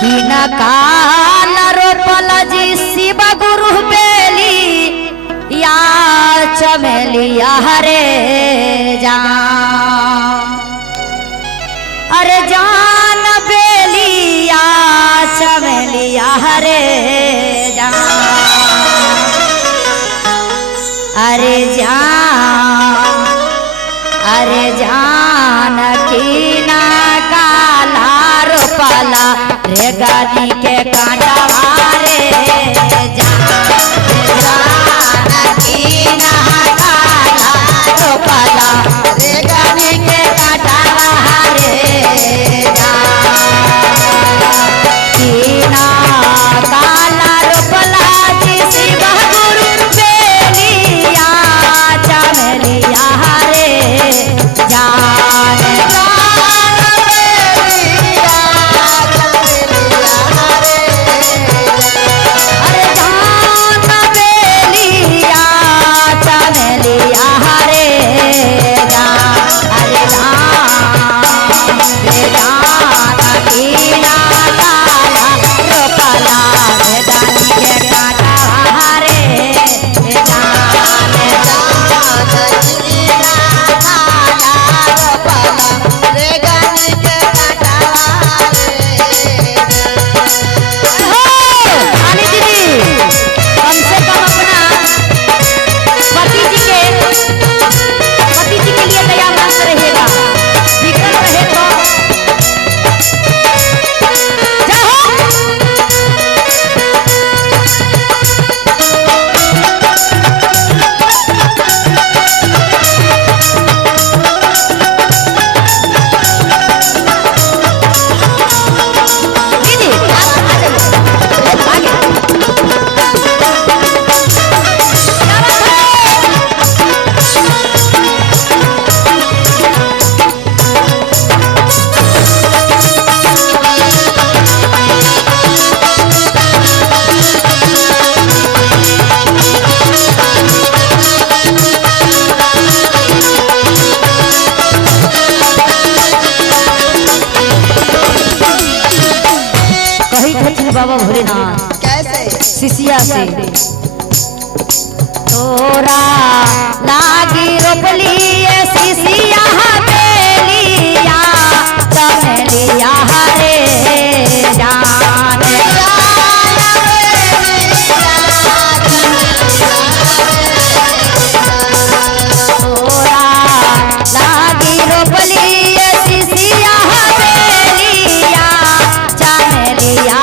कि न काल रोपल जी शिव गुरु बेली या चमेलिया हरे जान अरे जान बेलिया चमेलिया हरे जान अरे जान की ना काला रोपला रे गादी के कांटावा रे जान की ना काला रोपला रे गादी के कांटावा रे जान की ना काला रोपला जी शिव गुरु बेलिया चमेलिया रे जान बाबा भोलेनाथ कैसे शिष्या से तोरा लागी रोपली शिष्या बेलिया चमेलिया रे जान तोरा लागी रोपली शिष्या बेलिया चमेलिया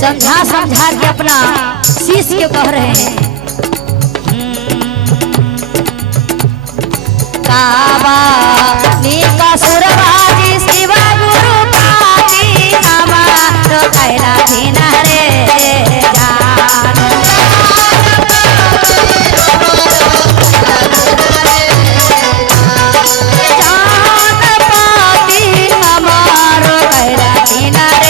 समझा समझा के अपना शीश के कह रहे हैं काबा नीका सुरवाजी शिव गुरु पाती नामा तो कैला थीना रे जान जान पाती हमारो कैला थीना रे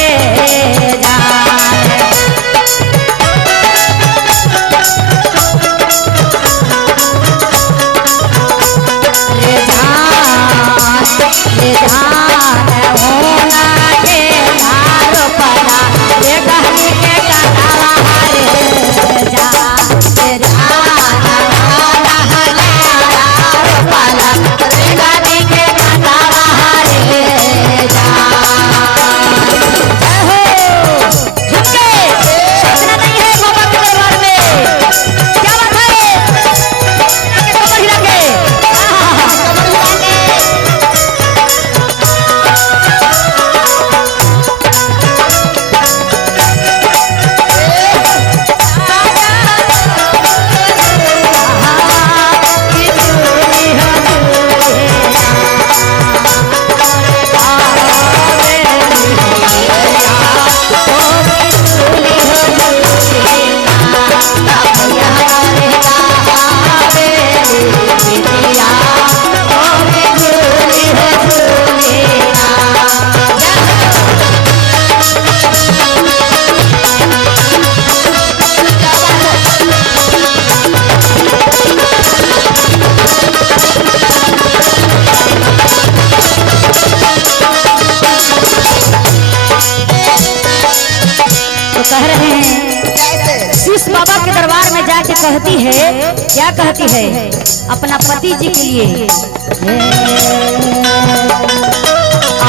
कहती है, क्या कहती है अपना पति जी के लिए?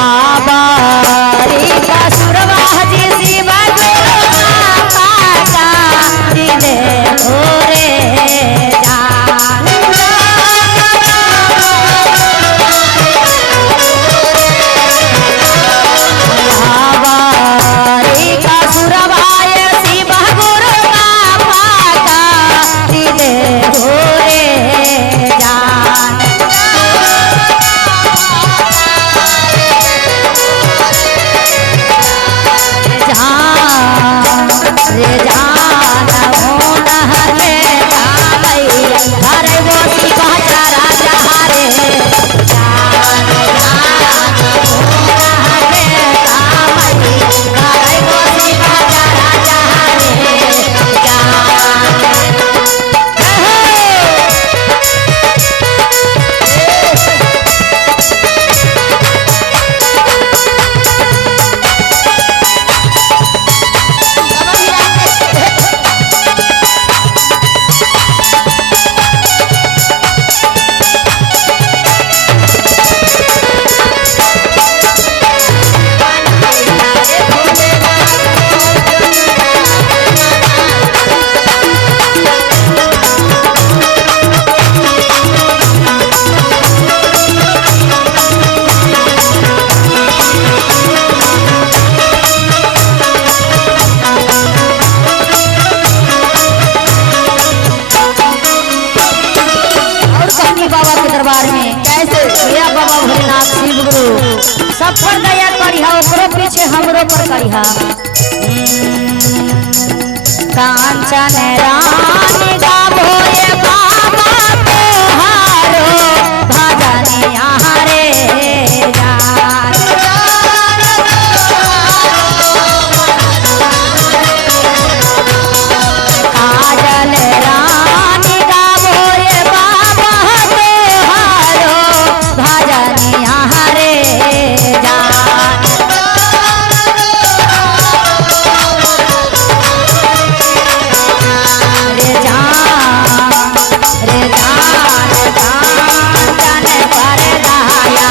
आबारी का सुरवा जी शिव गुरु माता दिले ओरे जान। आबारी का सुरवा शिव गुरु माता दिले ओरे जान। रे जान हो नहले कामैया अरे वो सिपा चारा जहारे जान जान हो नहले कामैया अरे वो सिपा चारा जहारे जान। बाबा के दरबार में कैसे भैया बाबा भोलेनाथ शिव गुरु सब पर दया करिहा, ओकरो पीछे हमरो पर करिहा। कांचन रानी गावो ये बाबा तोहारो भजनिया रे जान। काजल रानी गावो ये बाबा तोहारो भजनिया रे जान। रे जान रे जान कांचन पर दया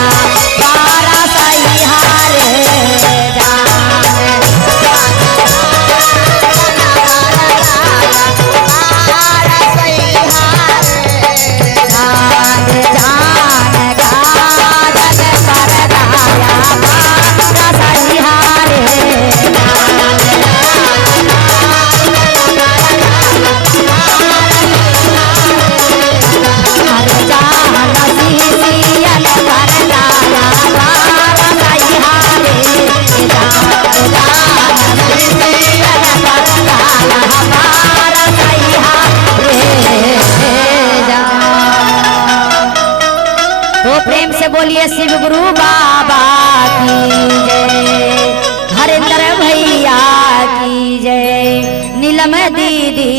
पारा सही हारे जान। तो प्रेम से बोलिए शिव गुरु बाबा की जय, हरेंद्र भैया की जय, नीलम दीदी